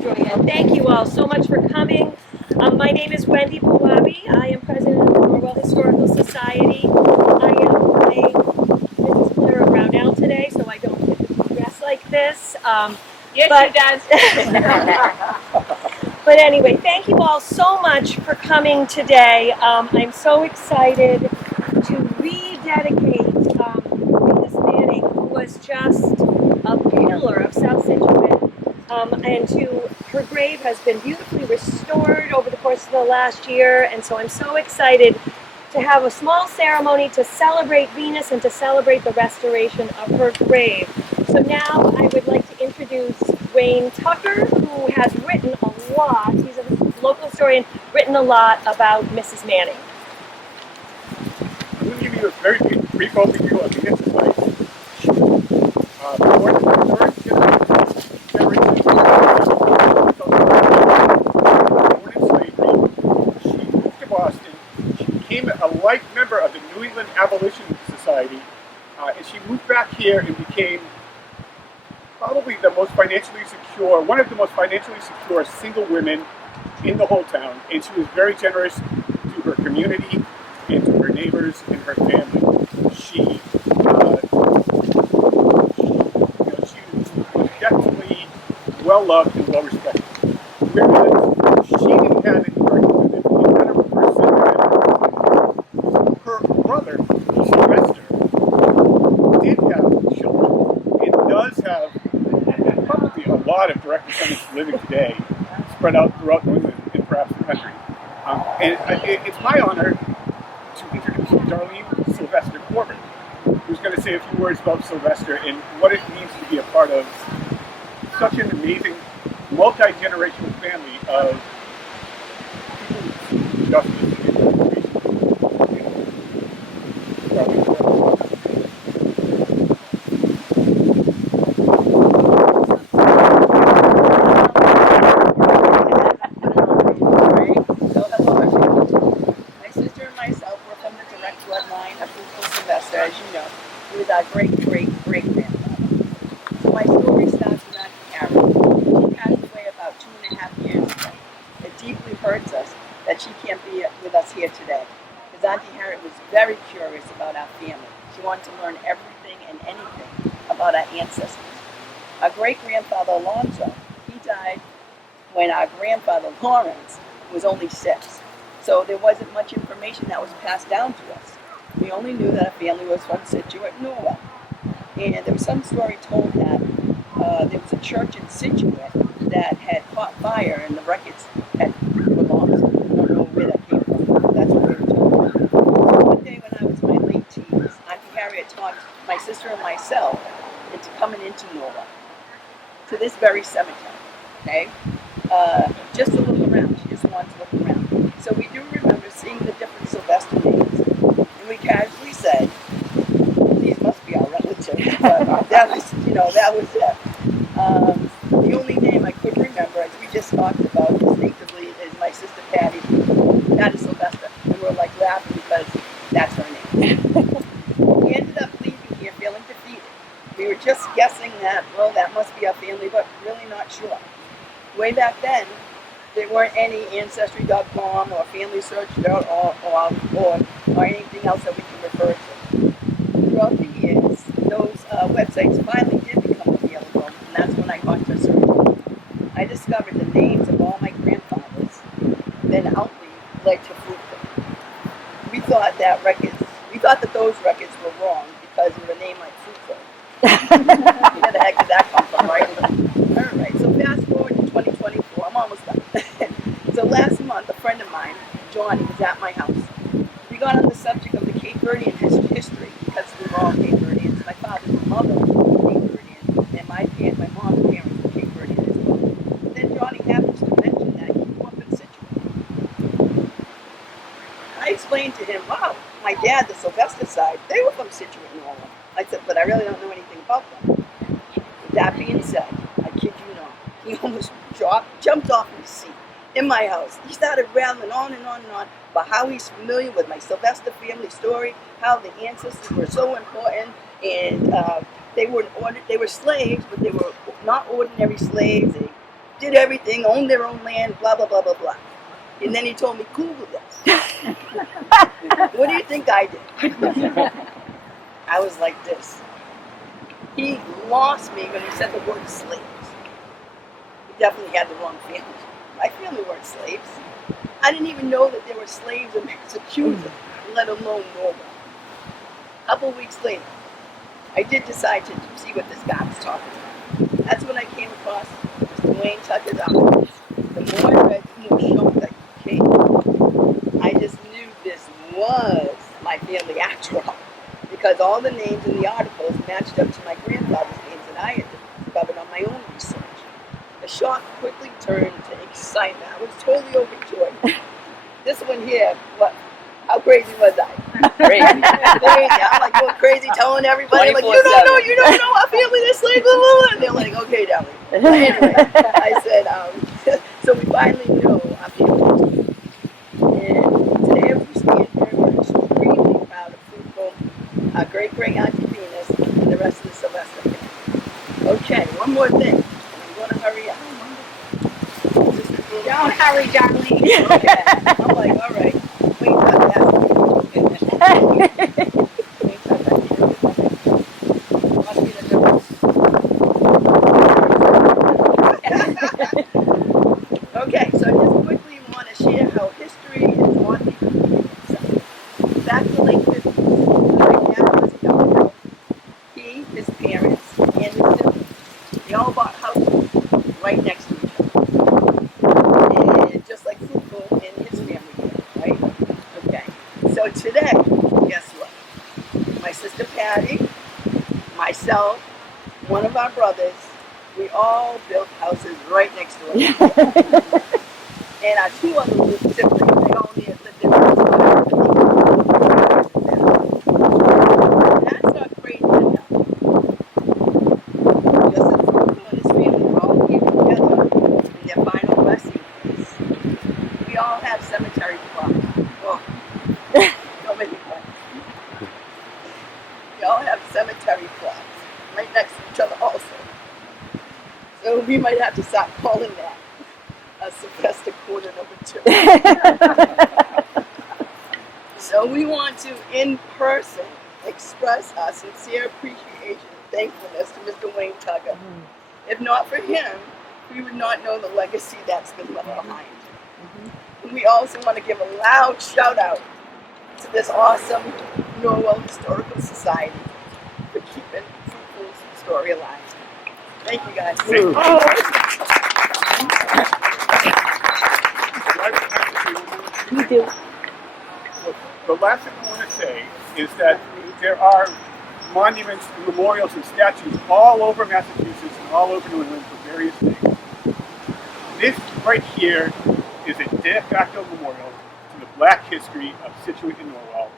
Joanne. Thank you all so much for coming. My name is Wendy Pawabi. I am president of the Norwell Historical Society. I am playing Mrs. Clara Brownell today, so I don't typically dress like this. Yes, she does. But anyway, thank you all so much for coming today. I'm so excited to rededicate Mrs. Manning, who was just a pillar of South Situate, and her grave has been beautifully restored over the course of the last year, and so I'm so excited to have a small ceremony to celebrate Venus and to celebrate the restoration of her grave. So now I would like to introduce Wayne Tucker, who has written a lot. He's a local historian, written a lot about Mrs. Manning. I'm going to give you a very brief overview of Venus's life. Born in the third generation born in slavery, she moved to Boston. She became a life member of the New England Abolition Society, and she moved back here and became probably one of the most financially secure single women in the whole town, and she was very generous to her community and to her neighbors and her family. She was definitely well loved and well respected. Whereas she didn't have any representative in none of her sisters. Her brother, Sylvester, did have children and does have probably a lot of direct descendants living today, spread out throughout New England and perhaps the country. And it's my honor to introduce Darlene Sylvester Corbin, who's going to say a few words about Sylvester and what it means to be a part of such an amazing, multi-generational family of people who seek justice and restoration. As you know, he was our great-great-great-grandfather. So my story starts with Auntie Harriet. She passed away about 2.5 years ago. It deeply hurts us that she can't be with us here today, because Auntie Harriet was very curious about our family. She wanted to learn everything and anything about our ancestors. Our great-grandfather Alonzo, he died when our grandfather Lawrence was only 6. So there wasn't much information that was passed down to us. We only knew that our family was from Situate, Norwell. And there was some story told that there was a church in Situate that had caught fire and the wreckage were lost. I don't know where that came from. That's what we were told. So one day when I was in my late teens, Auntie Harriet talked my sister and myself into coming into Norwell, to this very cemetery, okay? Just to look around. She just wanted to look around. So we do remember seeing the different Sylvester names. We casually said, these must be our relatives. But that was it. The only name I could remember, as we just talked about distinctively, is my sister Patty Sylvester. And we're like laughing because that's her name. We ended up leaving here feeling defeated. We were just guessing that, well, that must be our family, but really not sure. Way back then, there weren't any Ancestry.com or FamilySearch.org or anything else that we can refer to. Throughout the years, those websites finally did become available, and that's when I got to search. I discovered the names of all my grandfathers, then outly led to Fruitful. We thought that those records were wrong because of a name like Fruitful. Where the heck did that come from, right? All right, so fast forward to 2024. I'm almost done. So last month, a friend of mine, Johnny, was at my house. We got on the subject of the Cape Verdean history because we were all Cape Verdeans. My father and mother were Cape Verdean, and my mom's parents were Cape Verdean as well. Then Johnny happens to mention that he grew up in Situate. I explained to him, wow, my dad, the Sylvester side, they were from Situate, Norwell. I said, but I really don't know anything about them. With that being said, I kid you not, he almost jumped off his seat in my house. He started rattling on and on and on about how he's familiar with my Sylvester family story, how the ancestors were so important, and they were slaves, but they were not ordinary slaves. did everything, owned their own land, blah, blah, blah, blah, blah. And then he told me, Google this. What do you think I did? I was like this. He lost me when he said the word slaves. He definitely had the wrong family. My family weren't slaves. I didn't even know that there were slaves in Massachusetts, let alone Norwell. A couple weeks later, I did decide to see what this guy was talking about. That's when I came across Mr. Wayne Tucker's article. The more I read, the more shocked I became. I just knew this was my family after all, because all the names in the articles matched up to my grandfather's names that I had discovered on my own research. The shock quickly turned to excitement. I was totally overjoyed. This one here, what? How crazy was I? Crazy. I'm like going crazy, telling everybody, like, you don't know, our family is slaves, blah, blah, blah. And they're like, okay, darling. But anyway, I said, so we finally know our family. And today, as we stand here, we're extremely proud of Fruitful, our great Auntie Venus, and the rest of the Sylvester family. Okay, one more thing. I'm going to hurry up. Don't hurry, darling. Okay. I'm like, all right. Wait, not that. Must be the difference. Okay, so I just quickly want to share how history is haunting itself. Back in the late 50s, my dad was a young adult. He, his parents, and his siblings, they all bought houses right next to each other. And just like Fruitful and his family did, right? Okay. So today, guess what? My sister Patty, myself, one of our brothers, we all built houses right next to each other. And our two other little siblings, they all lived in different spots. That's not crazy enough. Just as Fruitful and his family all came together in their final resting place, we all have cemetery plots. Oh, don't make me cry. We all have cemetery plots right next to each other also. So we might have to start calling that a Sylvester Corner #2. So we want to, in person, express our sincere appreciation and thankfulness to Mr. Wayne Tucker. If not for him, we would not know the legacy that's been left behind. And we also want to give a loud shout out to this awesome Norwell Historical Society for keeping Fruitful's story alive. Thank you guys. You do. The last thing I want to say is that there are monuments, memorials, and statues all over Massachusetts and all over New England for various things. This right here is a de facto memorial to the Black history of Situate and Norwell.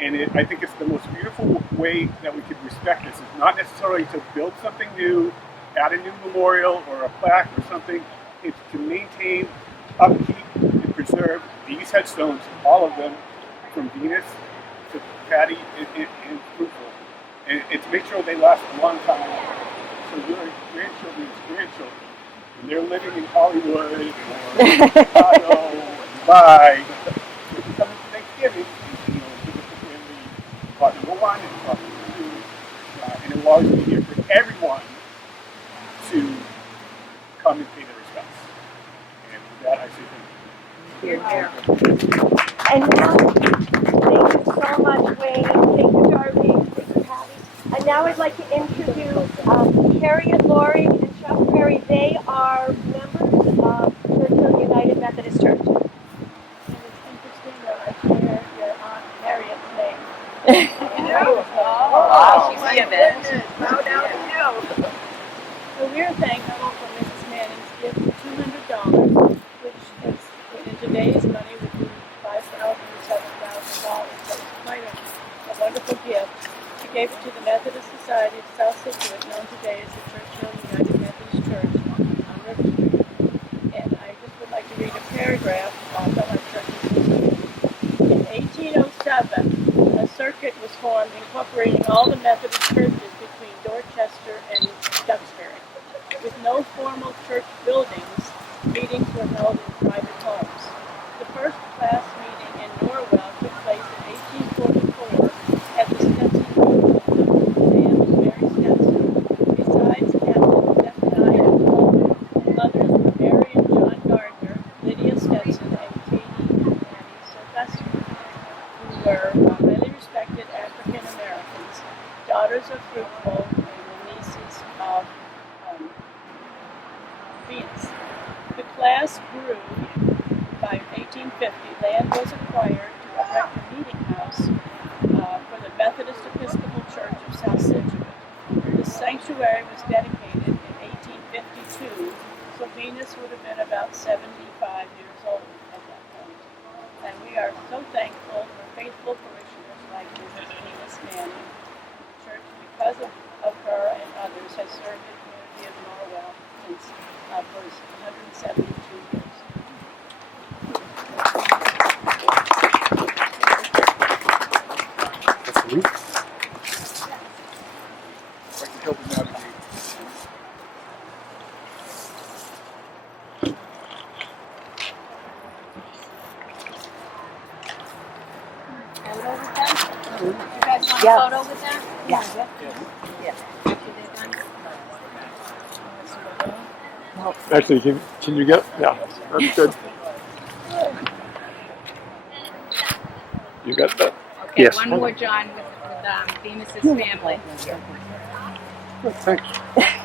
And I think it's the most beautiful way that we could respect this. It's not necessarily to build something new, add a new memorial or a plaque or something. It's to maintain, upkeep, and preserve these headstones, all of them, from Venus to Patty and Fruitful. And to make sure they last a long time. So your grandchildren's grandchildren, when they're living in Hollywood or Chicago or Dubai, if you come to Thanksgiving, visit the family, part number one and part number two, and it will always be here for everyone to come and pay their respects. And with that, I say thank you. Here, here. And now, thank you so much, Wayne. Thank you, Darlene. Thank you, Patty. And now I'd like to introduce Harriet, Lori, and Chuck Perry. They are members of Church of the United Methodist Church. And it's interesting that I share your Aunt Harriet's name. Wow, she's my given. goodness. Bow down to you. So we're thankful for Mrs. Manning's gift of $200, which is, in today's money, would be $5,000 to $7,000. So it's quite a wonderful gift. She gave it to the Methodist Society of South Situate, known today as the Churchill United Methodist Church on River Street. And I just would like to read a paragraph from our church's history. In 1807, a circuit was formed incorporating all the Methodist churches between Dorchester and Duxbury. With no formal church buildings, Meetings were held in private homes. The first class meeting in Norwell took place in 1844 at the Stetson Home. The band was Mary Stetson. Besides Captain Zephaniah Coleman, others were Mary and John Gardner, Lydia Stetson, and Katie and Annie Sylvester, who were highly respected African Americans, daughters of Fruitful and the nieces of Venus. The class grew. By 1850, land was acquired to erect a meeting house for the Methodist Episcopal Church of South Situate. The sanctuary was dedicated in 1852, so Venus would have been about 75 years old at that point. And we are so thankful for faithful parishioners like Mrs. Venus Manning. The church, because of her and others, has served the community of Norwell since for 172 years. You guys want a photo with them? Yeah. Actually, can you get? Yeah, that's good. You got that? Okay, Yes. one more, John, with Venus's family. Thanks.